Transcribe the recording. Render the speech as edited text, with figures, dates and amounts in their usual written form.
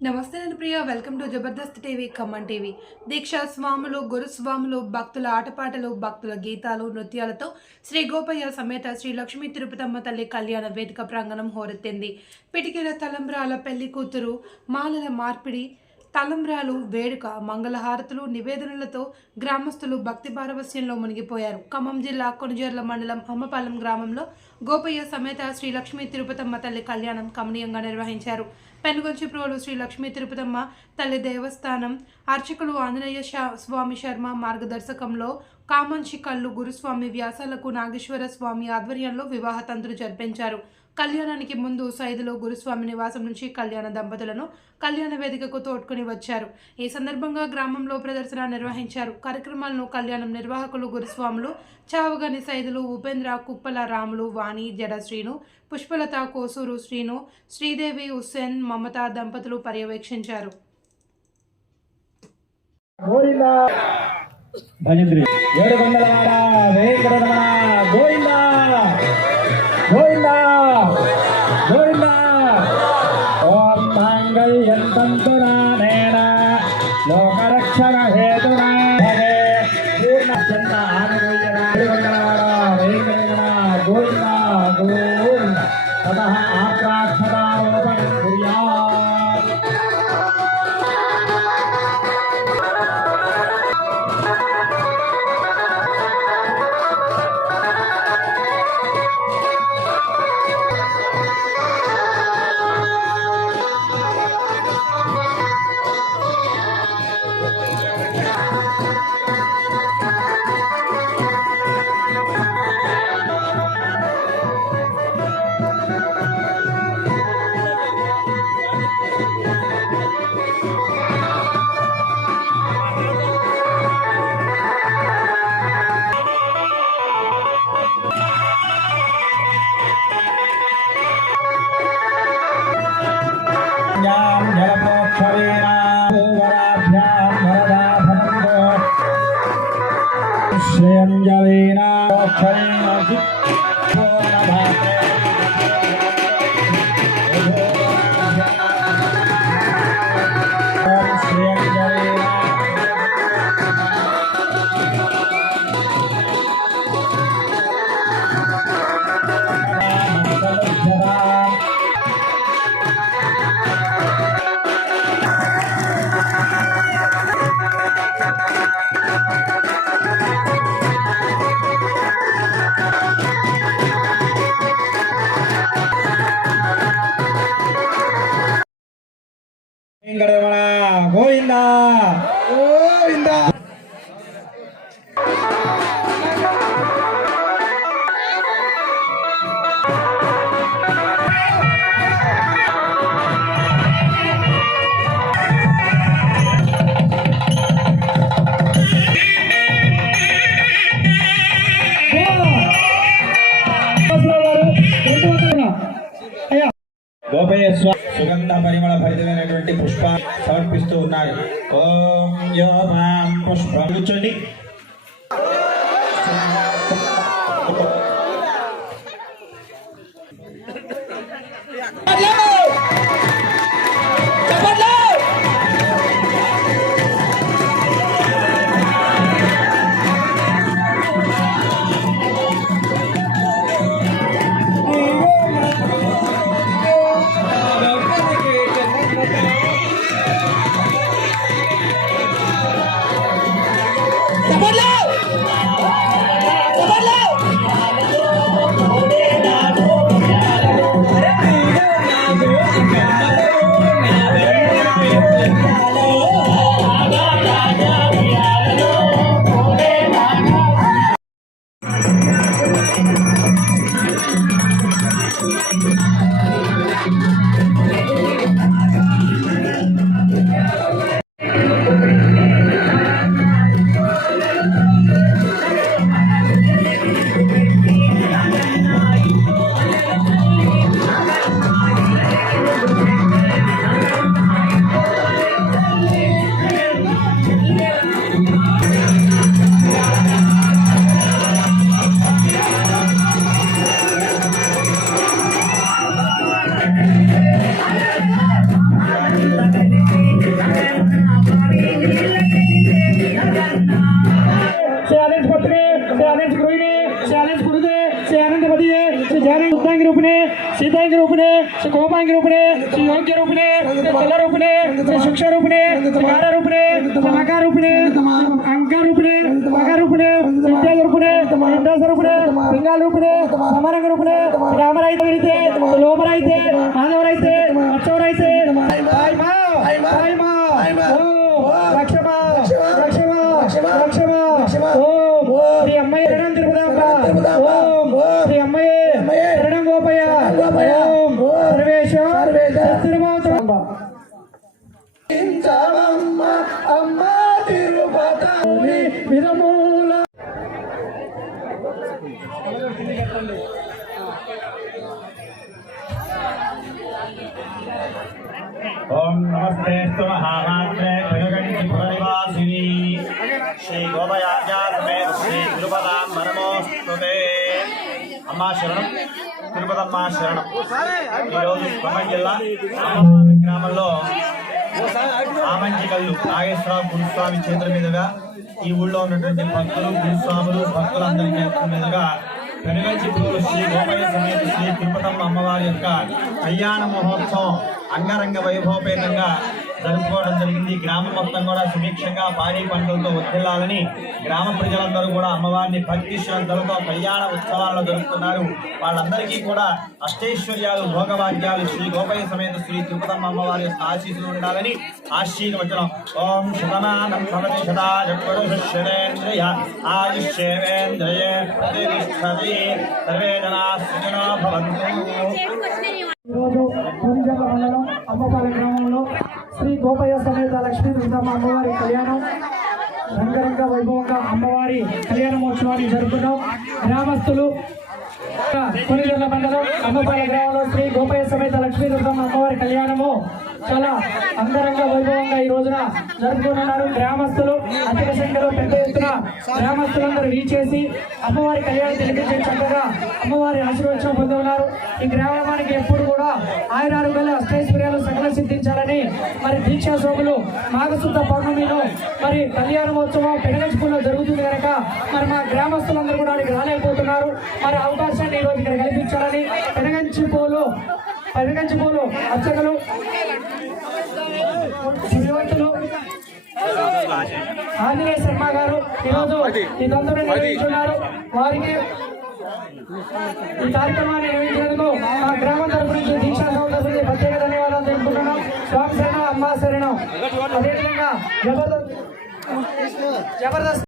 నమస్తే నేను ప్రియ. Welcome to Jabardasth TV Khammam TV. దీక్షా స్వాములు, గురుస్వాములు, భక్తుల ఆటపాటలు, భక్తుల గీతాలు, నృత్యాలతో శ్రీ గోపయ్య సమేత శ్రీ లక్ష్మీ తిరుపతమ్మ తల్లి కళ్యాణ వేదిక ప్రాంగణం హోరెత్తింది. పిటికిల తలంబ్రాల పెళ్లి కూతురు, మాలల మార్పిడి, తలంబ్రాలు వేడుక, మంగళహారతులు, నివేదనలతో గ్రామస్తులు భక్తి పారవస్యంలో మునిగిపోయారు. ఖమ్మం జిల్లా కొణిజర్ల మండలం అమ్మపాలెం గ్రామంలో గోపయ్య సమేత శ్రీ లక్ష్మీ తిరుపతమ్మ తల్లి కళ్యాణం కమనీయంగా నిర్వహించారు. పెనుగొంచి ప్రోలు శ్రీ లక్ష్మీ తిరుపతమ్మ తల్లి దేవస్థానం అర్చకులు ఆంజనేయ స్వామి శర్మ మార్గదర్శకంలో కామంచి కల్లు గురుస్వామి వ్యాసాలకు నాగేశ్వర స్వామి ఆధ్వర్యంలో వివాహ తంతులు జరిపించారు. కళ్యాణానికి ముందు సైదులో గురుస్వామి నివాసం నుంచి కళ్యాణ దంపతులను కళ్యాణ వేదికకు తోడ్కొని వచ్చారు. ఈ సందర్భంగా గ్రామంలో ప్రదర్శన నిర్వహించారు. కార్యక్రమాలను కళ్యాణం నిర్వాహకులు గురుస్వాములు చావగని సైదులు ఉపేంద్ర, కుప్పల రాములు, వాణి, జడ శ్రీను, పుష్పలత, కోసూరు శ్రీను, శ్రీదేవి, హుస్సేన్, మమత దంపతులు పర్యవేక్షించారు. లోకరక్షణ హేతునా పూర్ణ గోవింద గోవింద తతః ఆప్రాక్షరారోపణం కుర్యాత్. గోవింద గోవింద. గోపయ్య సుగంధ పరిమళ భరితమైనటువంటి పుష్ప సమర్పిస్తూ ఉన్నారు. ఓం యో మాం పుష్ప. కూర్చోండి. రూపిణి సీతాంగి రూపిణి శ్రీ కోపాంగి రూపిణి శ్రీ యోగ్య రూపిణి తెల్ల రూపిణి శ్రీ శిక్ష రూపిణి శ్రీ గాఢ రూపిణి శ్రీ మకా రూపిణి అంక రూపిణి మక రూపిణి విద్యాగ రూపిణి ఇంద్రాస రూపిణి పింగాల రూపిణి సమరంగ రూపిణి రామరైతే లోపరైతే మాధవరైతే అచ్చవరైతే లక్ష్మా లక్ష్మా ఓం శ్రీ అమ్మయ్య శరణం తిరుపతి ఓం శ్రీ అమ్మయ్య శరణం గోపయ్య ఓం సర్వేశ అమ్మ తిరుపతి విధమూల ఓం నమస్తే మహామాత్రే భగవంతి పురనివాసిని శ్రీ గోపయాజ్ఞాసమే శ్రీ తిరుపతాం నమోస్తుతే అమ్మా శరణం తిరుపతమ్మ శరణం. ఈరోజు ఖమ్మం జిల్లా అమ్మవారి గ్రామంలో ఆమంచికల్లు నాగేశ్వరరావు గురుస్వామి చేతుల మీదుగా ఈ ఊళ్ళో ఉన్నటువంటి భక్తులు గురుస్వాములు భక్తులందరి చేతుల మీదుగా పెనుగంచిపూరు శ్రీ గోపయ్య సమేత శ్రీ తిరుపతమ్మ అమ్మవారి యొక్క కళ్యాణ మహోత్సవం అంగరంగ వైభవపేతంగా జరుపుకోవడం జరిగింది. గ్రామం మొత్తం కూడా సుభిక్షంగా పాడి పంటలతో వర్ధిల్లాలని గ్రామ ప్రజలందరూ కూడా అమ్మవారిని భక్తి శ్రద్ధలతో కళ్యాణ ఉత్సవాలను జరుపుతున్నారు. వాళ్ళందరికీ కూడా అష్టైశ్వర్యాలు భోగభాగ్యాలు శ్రీ గోపయ్య సమేత శ్రీ తిరుపతమ్మ అమ్మవారి యొక్క ఆశీస్సులు ఉండాలని ఆశీర్వచనం. ఓం శతమానం భవతి శతాయ పురుషేంద్రియ ఆయుష్యేంద్రియే ప్రతిష్టతి సర్వే జనా సుఖినో భవంతు. ఈరోజు పూరిజర్ల మండలం అమ్మపాలెం గ్రామంలో శ్రీ గోపయ్య సమేత లక్ష్మీ దుర్గమ్మ అమ్మవారి కళ్యాణం రంగరంగ వైభవంగా అమ్మవారి కళ్యాణ మహోత్సవాన్ని జరుపుకున్నాం. గ్రామస్తులు పూరిజర్ల మండలం అమ్మపాలెం గ్రామంలో శ్రీ గోపయ్య సమేత లక్ష్మీ దుర్గమ్మ అమ్మవారి కళ్యాణము చాలా అంగరంగ వైభవంగా ఈ రోజున జరుపుకుంటున్నారు. గ్రామస్తులు అధిక సంఖ్యలో పెద్ద ఎత్తున గ్రామస్తులందరూ వీచేసి అమ్మవారి కళ్యాణం తిలకించే చక్కగా అమ్మవారి ఆశీర్వచనం పొంది ఉన్నారు. ఈ గ్రామానికి ఎప్పుడు కూడా ఆయురారోగ్యాలు అష్టైశ్వర్యాలు సకల సిద్ధించాలని మరి దీక్షా సోములు మాఘశుద్ధ పౌర్ణమిలో మరి కళ్యాణ మహోత్సవం పెనగంచిపూర్లో జరుగుతుంది కనుక మరి మా గ్రామస్తులందరూ కూడా అక్కడికి రాలేకపోతున్నారు. మరి అవకాశాన్ని ఈ రోజు ఇక్కడ కల్పించాలని పెనగంచిపూలు అర్చకులు శివవంతులు ఆంజనేయ శర్మ గారు ఈరోజు ఇదంతా నిర్వహించున్నారు. వారికి ఈ కార్యక్రమాన్ని నిర్వహించినందుకు మా గ్రామం తరపు నుంచి దీక్షా సౌందర్య ప్రత్యేక ధన్యవాదాలు తెలుపుకుంటున్నాం. స్వామి శరణం అమ్మ శరణం. అదేవిధంగా జబర్దస్త్